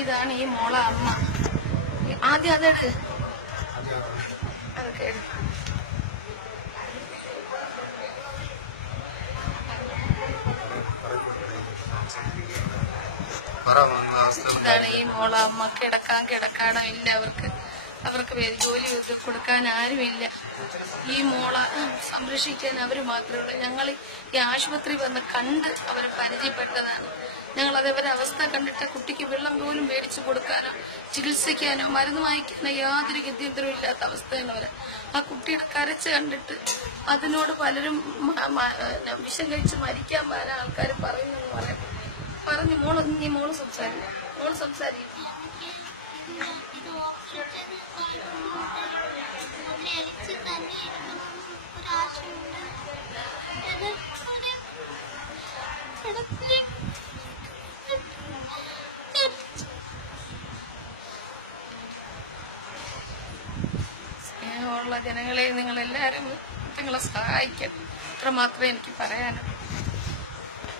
ഇതാണ് ഈ മോള അമ്മ. ആദ്യം അതെടു, അതൊക്കെ എടു. ഇതാണ് ഈ മോള അമ്മ. കിടക്കാടം ഇല്ല അവർക്ക് ജോലി കൊടുക്കാൻ ആരുമില്ല. ഈ മോള സംരക്ഷിക്കാൻ അവർ മാത്രമേ ഉള്ളൂ. ഞങ്ങൾ ഈ ആശുപത്രി വന്ന് കണ്ട് അവരെ പരിചയപ്പെട്ടതാണ്. ഞങ്ങളത് അവരുടെ അവസ്ഥ കണ്ടിട്ട് കുട്ടിക്ക് വെള്ളം പോലും മേടിച്ചു കൊടുക്കാനോ ചികിത്സിക്കാനോ മരുന്ന് വാങ്ങിക്കാനോ യാതൊരു ഗത്യന്തരവും ഇല്ലാത്ത അവസ്ഥയാണ് അവരെ. ആ കുട്ടിയുടെ കരച്ച് കണ്ടിട്ട് അതിനോട് പലരും വിഷം കഴിച്ച് മരിക്കാൻ പല ആൾക്കാർ പറയുന്നെന്ന് പറഞ്ഞു. മോള് സംസാരിക്കും. സ്നേഹമുള്ള ജനങ്ങളെ, നിങ്ങളെല്ലാവരും നിങ്ങളെ സഹായിക്കണം. ഇത്ര മാത്രമേ എനിക്ക് പറയാനുള്ളൂ.